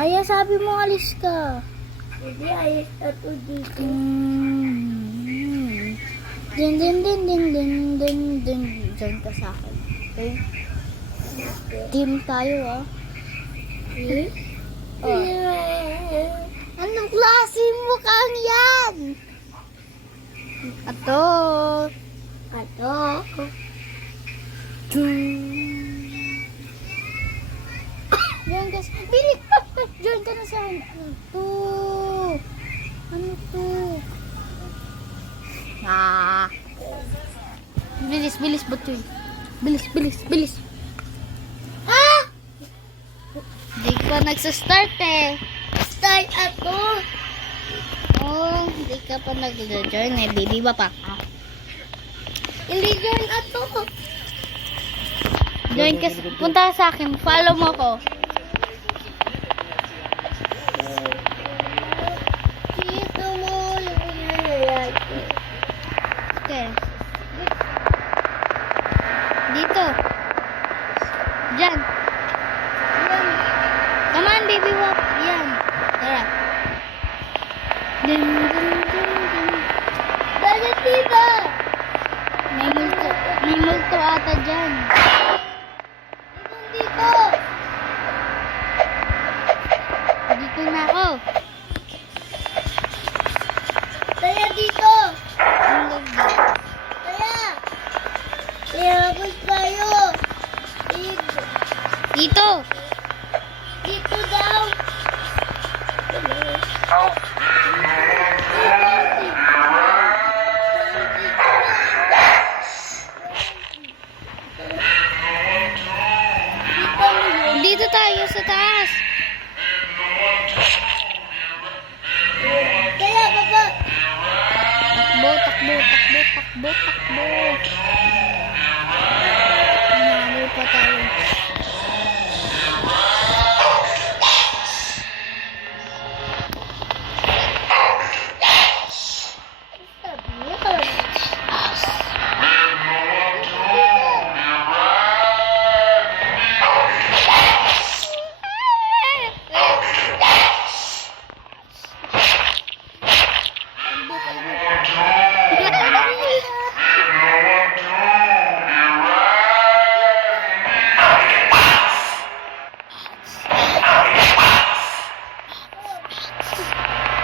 Aya, sabi mo alis ka. Hindi, ayos na to dito. Din din din din din din din. Join ka sa akin. Okay? Team tayo ah. Eh? Oh. Anong klaseng mukhang yan? Ato. Ato. Join ka sa... Bili! Join ka na sa akin. Ano to? Ano to? Ah. Bilis, bilis, Batoy. Bilis, bilis, bilis. Ah! Hindi ka nagsastart eh. Start ato. Oh, hindi ka pa nag-join eh. Baby ba pa? Iligan ato. Join ka. Punta ka sa akin. Follow mo ko. Dito mo yung lalaki. Okay. Dito. Diyan. Come on, baby wap. Yan. Tara. Dun, dun, dun, dun. Dali dito. May multo ata dyan. Dito. Dito na ako. Kaya dito. Ang ganda. Kaya. Kaya abot tayo. Dito. Dito. Dito daw. Dito tayo sa taas. Kaya baba. Takbo, takbo, takbo, takbo, takbo. Nanalo pa tayo.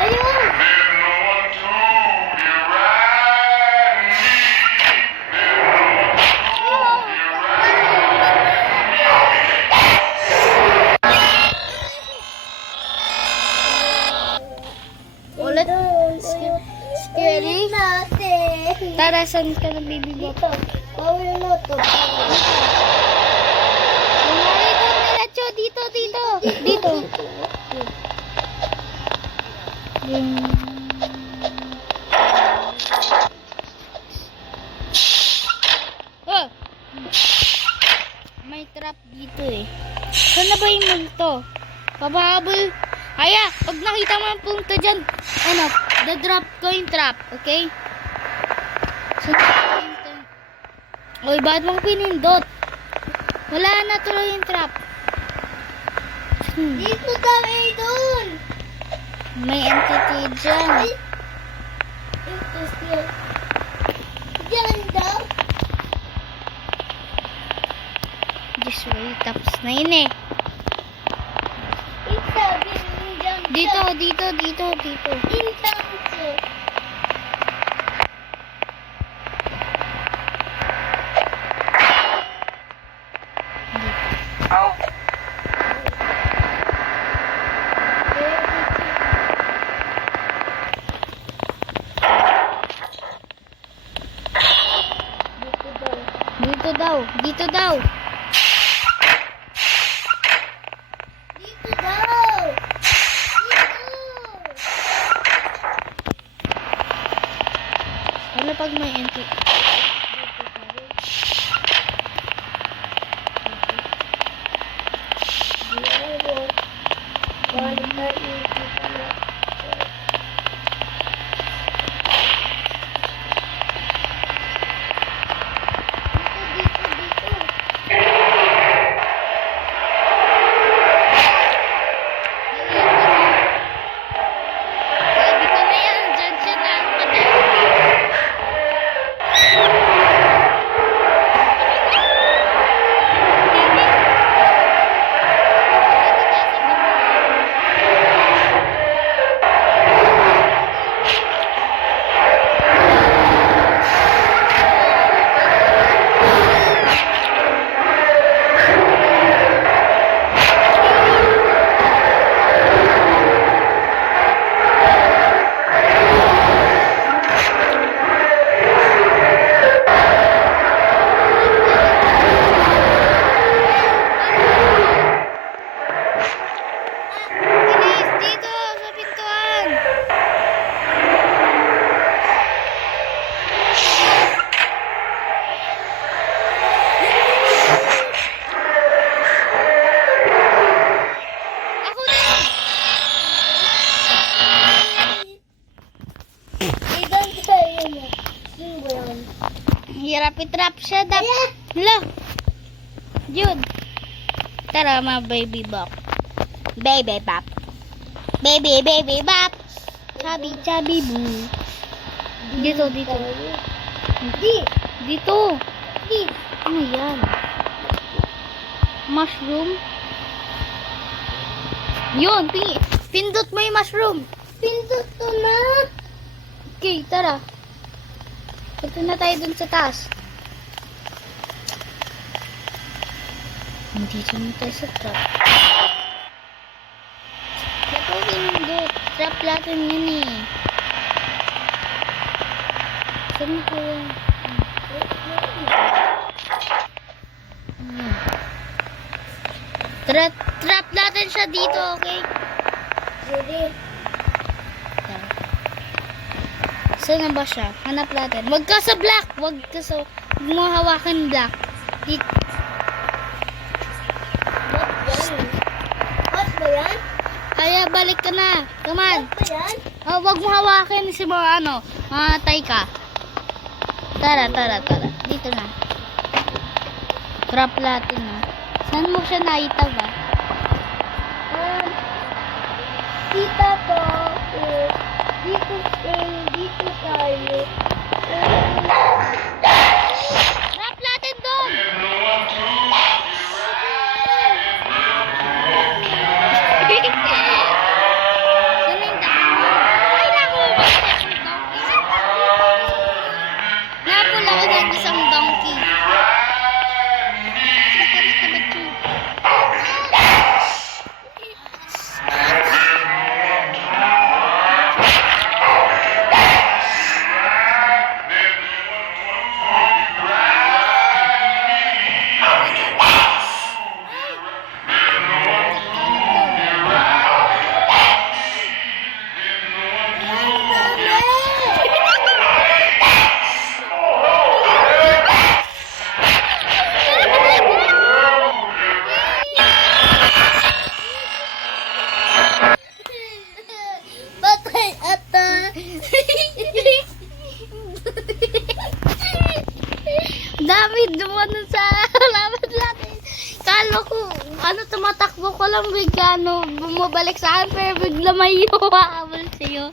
Ayun. Ulit. Scary. Natin. Tara, saan ka na, baby bop? Dito. Bawal mo to. Lumalikot nila, Cho. Dito, dito. Dito. Oh! May trap dito eh. Saan na ba yung multo? Pabahabol. Aya, pag nakita mo yung punto dyan, ano, the-drop ko yung trap, okay? Saan na ba yung punto? Oy, bakit mo pinindot? Wala na tuloy yung trap. Dito daw eh doon. May entity dyan. Ito siya. Diyan daw. This way, tapos na yun eh. Sabi niya Dito, dito, dito, dito. Intang siya. Dito daw, dito daw. Dito daw. Dito. Ano pag may entry? itrap siya. Hala. Jude. Tara, mga baby bop. Baby bop. Baby bop. Chubby boo. Dito. Dito. Ano yan? Mushroom. Yun, pindot mo yung mushroom. Pindot ko na. Okay, tara. Ito na tayo dun sa taas. Dito na tayo sa trap. Ito pindot. Trap natin yun eh. Saan na kaya? Trap natin siya dito, okay? Sige. Saan na ba siya? Hanap natin. Huwag ka sa black. Huwag mo hawakan black. Dito. What ba yan? Kaya balik ka na. Come on. What ba yan? Oh, huwag mo hawakan si mga matay ka. Tara. Dito na. Trap natin na. Saan mo siya nakita ba? Kita ko dito tayo. Trap natin doon! Saan yung dako? Ay, naku! Napula ko ng isang donkey. Patay ata. Dami dumanon sa laban natin. Kala ko, tumatakbo ko lang bigla, bumabalik sa akin, pero bigla may huwahabol sa'yo.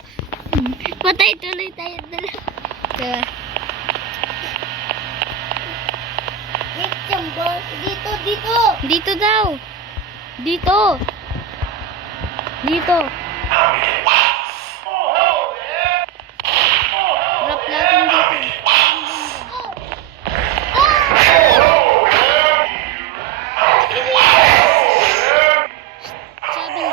Patay tuloy tayo dala. Diba? Dito. Dito daw. Dito. Drop natin dito. Sabi.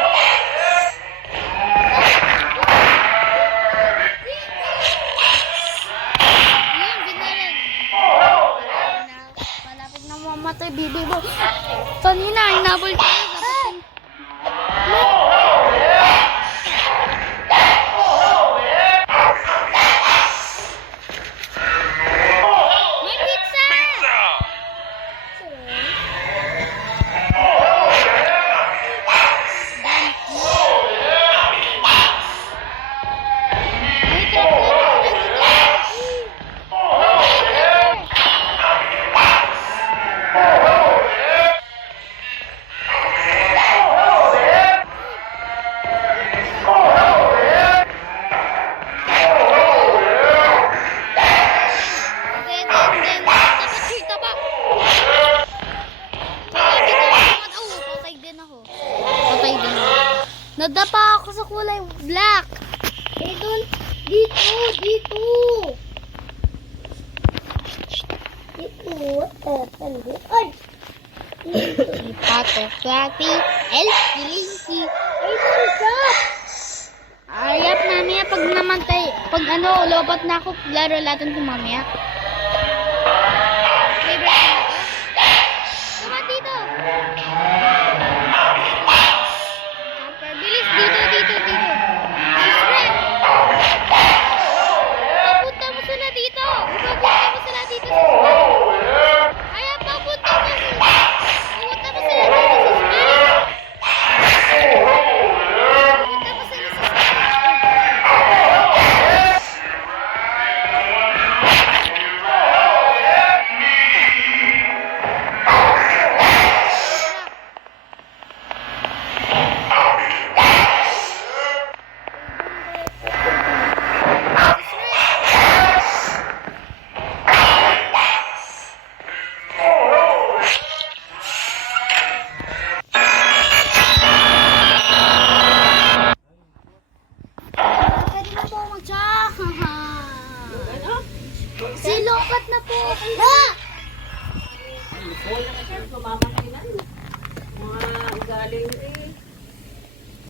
Yun, binalan. Malapit na mamatay, bibi mo. Kanina, hinabol ko. May pizza! May nadapa ako sa kulay black. Dito. What happened? Ay! Pato, Flappy, Elky. Ayap mamaya pag namantay, lobat na ako, laro natin si mamaya. Favorite mo na to? Tama dito. Camper, bilis dito. Sister! Papunta mo sila dito. Sister! Ayap, papunta mo sila dito, sister. Lokat na po. Na! Wala na siya sumamakainan. Mga galing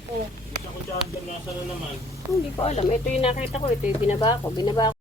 Isa ko dyan, nasa na naman. Hindi ko alam. Ito yung nakita ko. Ito yung binaba ko. Binaba